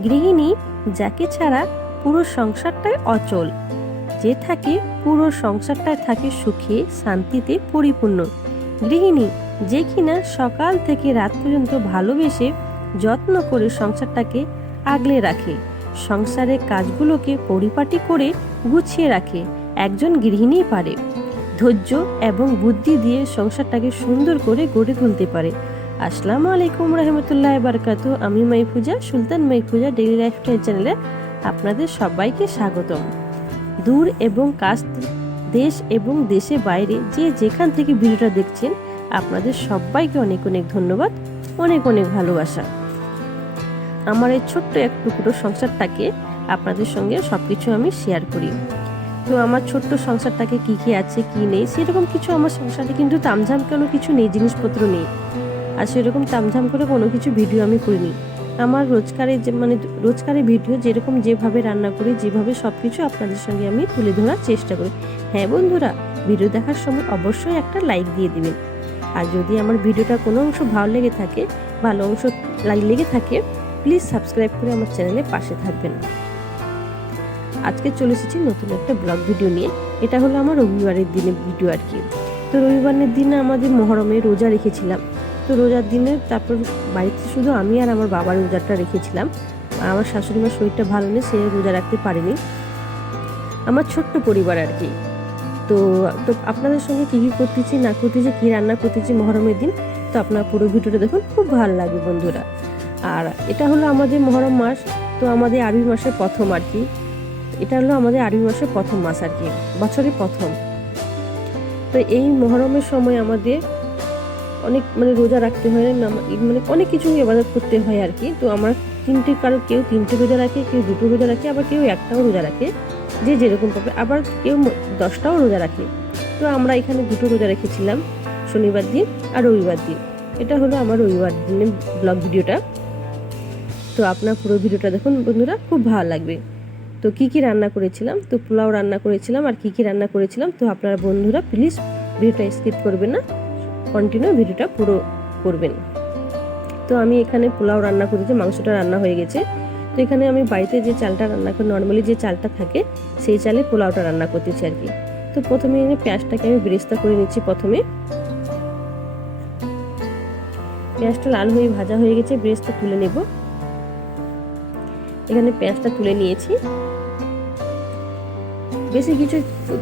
গৃহিণী যাকে ছাড়া পুরো সংসারটাই অচল। যে থাকে পুরো সংসারটাই থাকে সুখে, শান্তিতে, পরিপূর্ণ। গৃহিণী যে কিনা সকাল থেকে রাত পর্যন্ত ভালোবেসে যত্ন করে সংসারটাকে আগলে রাখে, সংসারের কাজগুলোকে পরিপাটি করে গুছিয়ে রাখে, একজন গৃহিণী পারে। ধৈর্য এবং বুদ্ধি দিয়ে সংসারটাকে সুন্দর করে গড়ে তুলতে পারে। আসসালামু আলাইকুম রহমতুল্লাহ বারকাতু আমি মাইফুজা সুলতান মাইফুজা ডেইলি লাইফস্টাইল চ্যানেলে আপনাদের সবাইকে স্বাগতম। দূর এবং কাছ দেশ এবং দেশে বাইরে যে যেখান থেকে ভিডিওটা দেখছেন, আপনাদের সবাইকে অনেক অনেক ধন্যবাদ, অনেক অনেক ভালোবাসা। আমার এই ছোট্ট এক টুকরো সংসারটাকে আপনাদের সঙ্গে সব কিছু আমি শেয়ার করি। তো আমার ছোট্ট সংসারটাকে কি কি আছে, কি নেই, সেরকম কিছু আমার সংসারে কিন্তু তামঝাম কোনো কিছু নেই, জিনিসপত্র নেই। আর সেরকম তামঝাম করে কোনো কিছু ভিডিও আমি করিনি। আমার রোজকারের যে মানে রোজকারের ভিডিও যেরকম যেভাবে রান্না করি, যেভাবে সব কিছু আপনাদের সঙ্গে আমি তুলে ধরার চেষ্টা করি। হ্যাঁ বন্ধুরা ভিডিও দেখার সময় অবশ্যই একটা লাইক দিয়ে দিবেন। আর যদি আমার ভিডিওটা কোনো অংশ ভালো লেগে থাকে, ভালো অংশ লাগ- লেগে থাকে প্লিজ সাবস্ক্রাইব করে আমার চ্যানেলে পাশে থাকবেন। আজকে চলে এসেছি নতুন একটা ব্লগ ভিডিও নিয়ে। এটা হলো আমার রবিবারের দিনের ভিডিও আর কি। তো রবিবারের দিনে আমাদের মহরমে রোজা রেখেছিলাম। তো রোজার দিনে তারপর বাড়িতে শুধু আমি আর আমার বাবার রোজাটা রেখেছিলাম। আর আমার শাশুড়ি মার শরীরটা ভালো নেই, সে রোজা রাখতে পারেনি। আমার ছোট্ট পরিবার আর কি। তো তো আপনাদের সঙ্গে কী কী করতেছি, না করতেছি, কী রান্না করতেছি মহরমের দিন, তো আপনার পুরো ভিডিওটা দেখুন, খুব ভালো লাগবে বন্ধুরা। আর এটা হলো আমাদের মহরম মাস, তো আমাদের আরবি মাসের প্রথম আর কি। এটা হলো আমাদের আরবি মাসের প্রথম মাস আর কি, বছরের প্রথম। তো এই মহরমের সময় আমাদের অনেক মানে রোজা রাখতে হয় মানে অনেক কিছু ইবাদত করতে হয় আর কি। তো আমার তিনটে কারও কেউ তিনটে রোজা রাখে, কেউ দুটো রোজা রাখে, আবার কেউ একটাও রোজা রাখে, যে যেরকম পাবে আবার কেউ দশটাও রোজা রাখে। তো আমরা এখানে দুটো রোজা রেখেছিলাম শনিবার দিন আর রবিবার দিন। এটা হলো আমার রবিবার দিনের ব্লগ ভিডিওটা। তো আপনার পুরো ভিডিওটা দেখুন বন্ধুরা, খুব ভালো লাগবে। তো কি কি রান্না করেছিলাম? তো পোলাও রান্না করেছিলাম আর কি কি রান্না করেছিলাম? তো আপনারা বন্ধুরা প্লিজ ভিডিওটা স্কিপ করবেন না। কন্টিনিউ ভিডিওটা পুরো করবেন। তো আমি এখানে পোলাও রান্না করেছি, মাংসটা রান্না হয়ে গেছে। তো এখানে আমি বাড়িতে যে চালটা রান্না করি নর্মালি যে চালটা থাকে, সেই চালে পোলাওটা রান্না করতেছি আর কি। তো প্রথমে পেঁয়াজটাকে আমি বেরেস্তা করে নিচ্ছি প্রথমে। পেঁয়াজটা লাল হয়ে ভাজা হয়ে গেছে, বেরেস্তা তুলে নেব। এখানে পেঁয়াজটা তুলে নিয়েছি। বেশি কিছু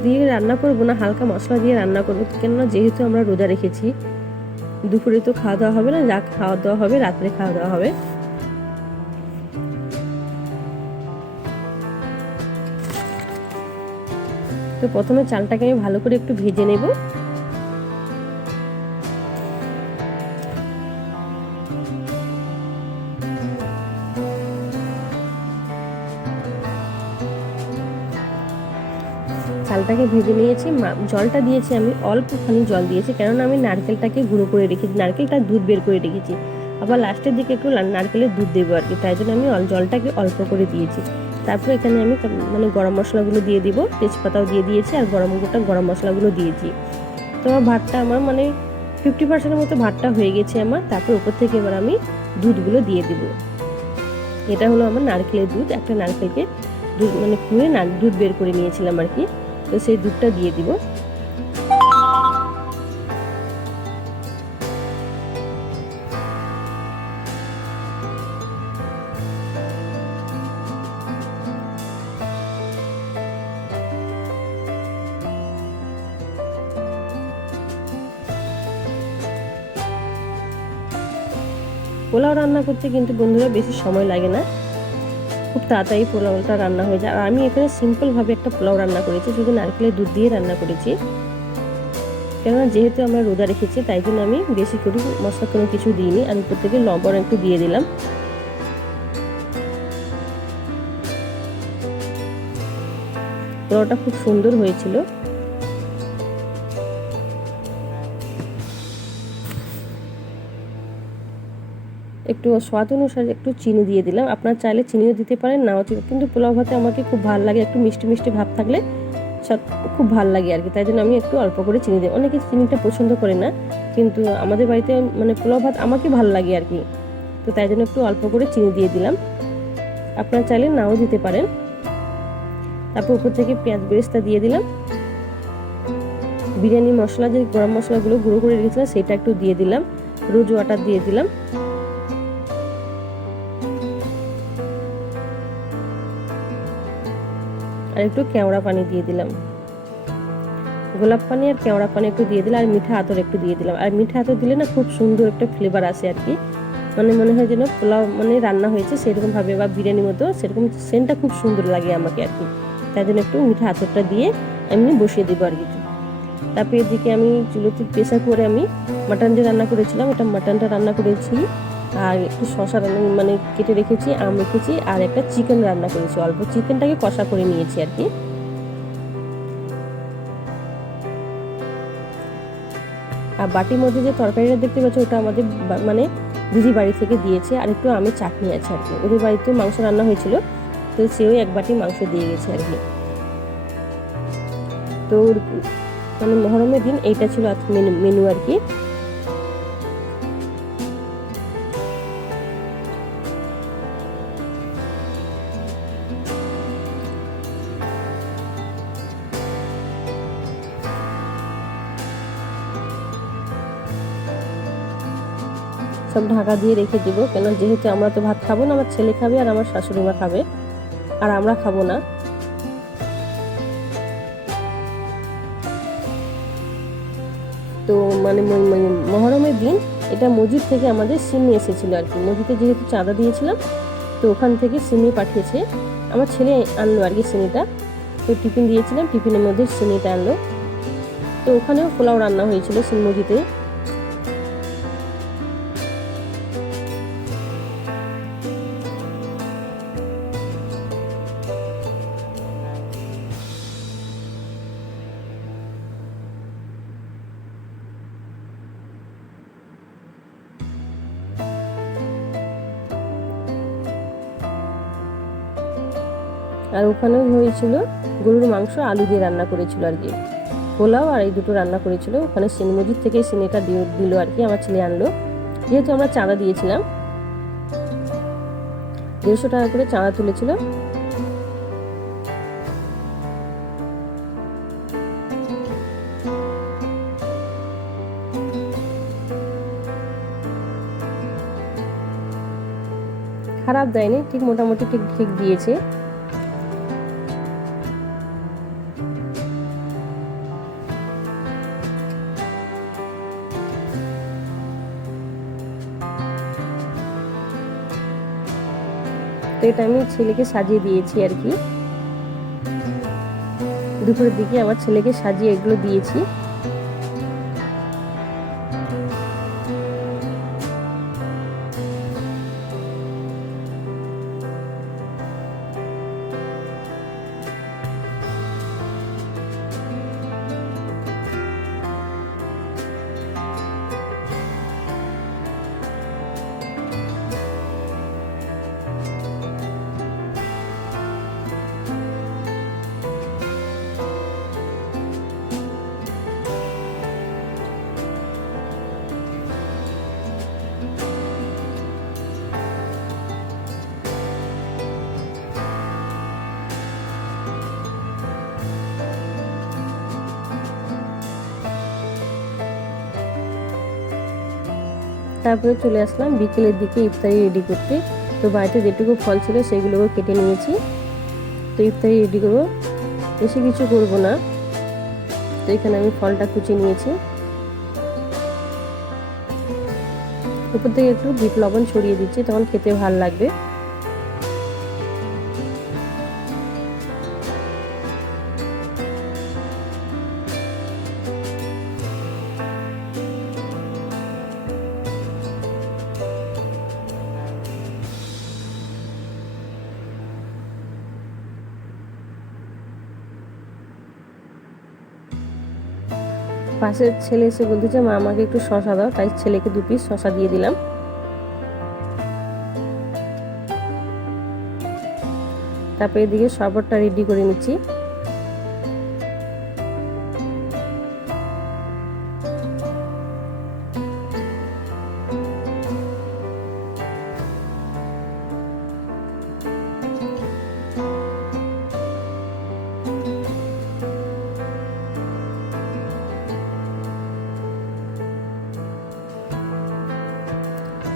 দিয়ে রান্না করব না, হালকা মশলা দিয়ে রান্না করব। কেননা যেহেতু আমরা রোজা রেখেছি, দুপুরে তো খাওয়া দাওয়া হবে না যা খাওয়া দাওয়া হবে, রাত্রে খাওয়া দাওয়া হবে। তো প্রথমে চালটাকে আমি ভালো করে একটু ভেজে নেব। চালটাকে ভেজে নিয়েছি। জলটা দিয়েছি আমি, অল্পখানি জল দিয়েছি, কেননা আমি নারকেলটাকে গুঁড়ো করে রেখেছি নারকেলটা দুধ বের করে রেখেছি। আবার লাস্টের দিকে একটু নারকেলের দুধ দেবো আর কি তাই জন্য আমি জলটাকে অল্প করে দিয়েছি। তারপর এখানে আমি মানে গরম মশলাগুলো দিয়ে দিব, তেজপাতাও দিয়ে দিয়েছি, আর গরম গোটা গরম মশলাগুলো দিয়েছি। তো আমার ভাতটা আমার মানে ফিফটি পার্সেন্টের মতো ভাতটা হয়ে গেছে আমার, তারপর উপর থেকে এবার আমি দুধগুলো দিয়ে দিব। এটা হলো আমার নারকেলের দুধ, একটা নারকেলকে দুধ মানে খুঁড়ে দুধ বের করে নিয়েছিলাম আর কি তো সেই দুধটা দিয়ে দিব। পোলাও রান্না করতে কিন্তু বন্ধুরা বেশি সময় লাগে না। খুব তাড়াতাড়ি পোলাওটা রান্না হয়ে যায়। আর আমি এখানে সিম্পলভাবে একটা পোলাও রান্না করেছি, শুধু নারকেলের দুধ দিয়ে রান্না করেছি। কেননা যেহেতু আমরা রোদা রেখেছি, তাই জন্য আমি বেশি করে মশলা কোনো কিছু দিইনি। আমি প্রত্যেকে লবণ একটু দিয়ে দিলাম। পোলাওটা খুব সুন্দর হয়েছিল। একটু স্বাদ অনুসারে একটু চিনি দিয়ে দিলাম। আপনার চাইলে চিনিও দিতে পারেন, নাও চিনি। কিন্তু পোলাও ভাতে আমাকে খুব ভালো লাগে, একটু মিষ্টি মিষ্টি ভাব থাকলে খুব ভালো লাগে আর কি। তাই জন্য আমি একটু অল্প করে চিনি দিই। অনেকে চিনিটা পছন্দ করে না, কিন্তু আমাদের বাড়িতে মানে পোলাও ভাত আমাকে ভালো লাগে আর কি। তো তাই জন্য একটু অল্প করে চিনি দিয়ে দিলাম। আপনার চাইলে নাও দিতে পারেন। তারপর উপর থেকে পেঁয়াজ বেরেস্তা দিয়ে দিলাম। বিরিয়ানি মশলা যে গরম মশলাগুলো গুঁড়ো করে রেখেছিলাম, সেটা একটু দিয়ে দিলাম। রোজ ওয়াটার দিয়ে দিলাম। আর একটু কেওড়া পানি দিয়ে দিলাম। গোলাপ পানি আর কেওড়া পানি একটু দিয়ে দিলাম, আর মিঠা আতর একটু দিয়ে দিলাম। আর মিঠা আতর দিলে না খুব সুন্দর একটা ফ্লেভার আসে আর কি। মানে মনে হয় যেন পোলাও মানে রান্না হয়েছে সেরকমভাবে বা বিরিয়ানির মতো, সেরকম সেন্টটা খুব সুন্দর লাগে আমাকে আর কি। তাই জন্য একটু মিঠা আতরটা দিয়ে এমনি বসিয়ে দেবো আর কিছু তারপরে এদিকে আমি চুলোতে প্রেসার করে আমি মাটন যে রান্না করেছিলাম, ওটা মাটনটা রান্না করেছি। আর একটু শশা মানে কেটে রেখেছি, আম রেখেছি, আর একটা চিকেন রান্না করেছি, অল্প চিকেনটাকে কষা করে নিয়েছি আর কি। আর বাটির মধ্যে যে তরকারিটা দেখতে পাচ্ছি, ওটা আমাদের মানে দিদি বাড়ি থেকে দিয়েছে, আর একটু আমি চাটনি আছে আর কি। ওদের বাড়িতেও মাংস রান্না হয়েছিল, তো সেও এক বাটি মাংস দিয়ে গেছে আর কি। তো মানে মহরমের দিন এইটা ছিল মেনু আর কি। সব ঢাকা দিয়ে রেখে দেবো। কেন? যেহেতু আমরা তো ভাত খাব না, আমার ছেলে খাবে আর আমার শাশুড়ি মা খাবে। আর আমরা খাব না। তো মানে মহরমের দিন এটা মজুর থেকে আমাদের সিমি এসেছিল আর কি। মসজিদে যেহেতু চাঁদা দিয়েছিলাম, তো ওখান থেকে সিমি পাঠিয়েছে। আমার ছেলে আনলো আর কি সিমিটা। তো টিফিন দিয়েছিলাম, টিফিনের মধ্যে সিমিটা আনলো। তো ওখানেও পোলাও রান্না হয়েছিল সিম আর ওখানেও হয়েছিল গরুর মাংস, আলু দিয়ে রান্না করেছিল আর কি। পোলাও আর এই দুটো রান্না করেছিল। ওখানে সিনে মসজিদ থেকে সিনেটা দিল আর কি, আমার ছেলে আনলো। যেহেতু আমরা চাঁদা দিয়েছিলাম, দেড়শো টাকা করে চাঁদা তুলেছিল। খারাপ দেয়নি, ঠিক মোটামুটি ঠিক ঠিক দিয়েছে। তো এটা আমি ছেলেকে সাজিয়ে দিয়েছি আর কি। দুপুরের দিকে আমার ছেলেকে সাজিয়ে এগুলো দিয়েছি। তারপরে চলে আসলাম বিকেলের দিকে ইফতারি রেডি করতে। তো বাড়িতে যেটুকু ফল ছিল সেগুলোকে কেটে নিয়েছি। তো ইফতারি রেডি করব। বেশি কিছু করব না। তো এখানে আমি ফলটা কুচে নিয়েছি। উপর থেকে একটু বিট লবণ ছড়িয়ে দিচ্ছি, তখন খেতে ভালো লাগবে। পাশের ছেলে এসে বলতেছে মা, আমাকে একটু শশা দাও। তাই ছেলেকে দু পিস শশা দিয়ে দিলাম। তারপরে এদিকে শরবতটা রেডি করে নিচ্ছি।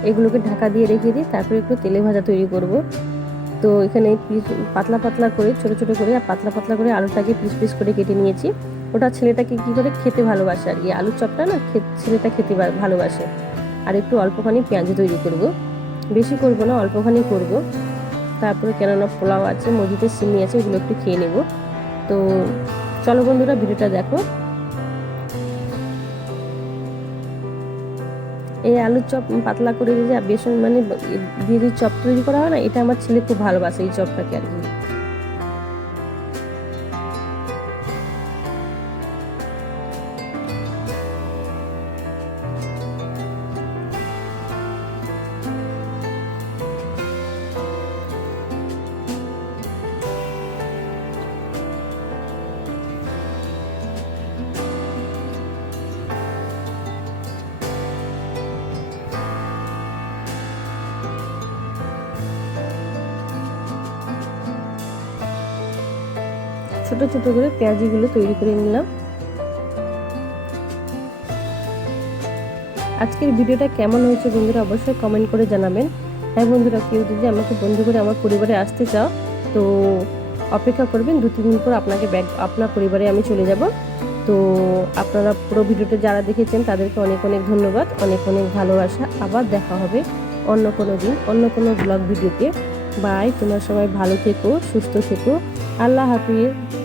এগুলোকে ঢাকা দিয়ে রেখে দিই তারপরে একটু তেলে ভাজা তৈরি করব। তো এখানে পিস পাতলা পাতলা করে, ছোট ছোট করে আর পাতলা পাতলা করে আলুটাকে পিস পিস করে কেটে নিয়েছি। ওটা ছেলেটাকে কি করে খেতে ভালোবাসে আর কি। আলুর চপটা না ছেলেটা খেতে ভালোবাসে। আর একটু অল্পখানি পেঁয়াজ তৈরি করব। বেশি করব না, অল্পখানি করব। তারপরে কেননা পোলাও আছে মসজিদের সিমি আছে, ওগুলো একটু খেয়ে নেব। তো চলো বন্ধুরা, ভিডিওটা দেখো। এই আলুর চপ পাতলা করে দিয়ে বেসন মানে দিয়ে চপ তৈরি করা হয় না, এটা আমার ছেলে খুব ভালোবাসে এই চপটাকে আর কি। ছোট ছোট করে পেঁয়াজিগুলো তৈরি করে নিলাম। আজকের ভিডিওটা কেমন হয়েছে বন্ধুরা অবশ্যই কমেন্ট করে জানাবেন। হ্যাঁ বন্ধুরা, কেউ যদি আমাকে বন্ধু করে আমার পরিবারে আসতে চাও, তো অপেক্ষা করবেন, দু, তিন দিন পর আপনাকে ব্যাগ আপনার পরিবারে আমি চলে যাব। তো আপনারা পুরো ভিডিওটা যারা দেখেছেন, তাদেরকে অনেক অনেক ধন্যবাদ, অনেক অনেক ভালোবাসা। আবার দেখা হবে অন্য কোনো দিন, অন্য কোনো ব্লগ ভিডিওতে। বাই তোমরা সবাই ভালো থেকো, সুস্থ থেকো। আল্লাহ হাফিজ।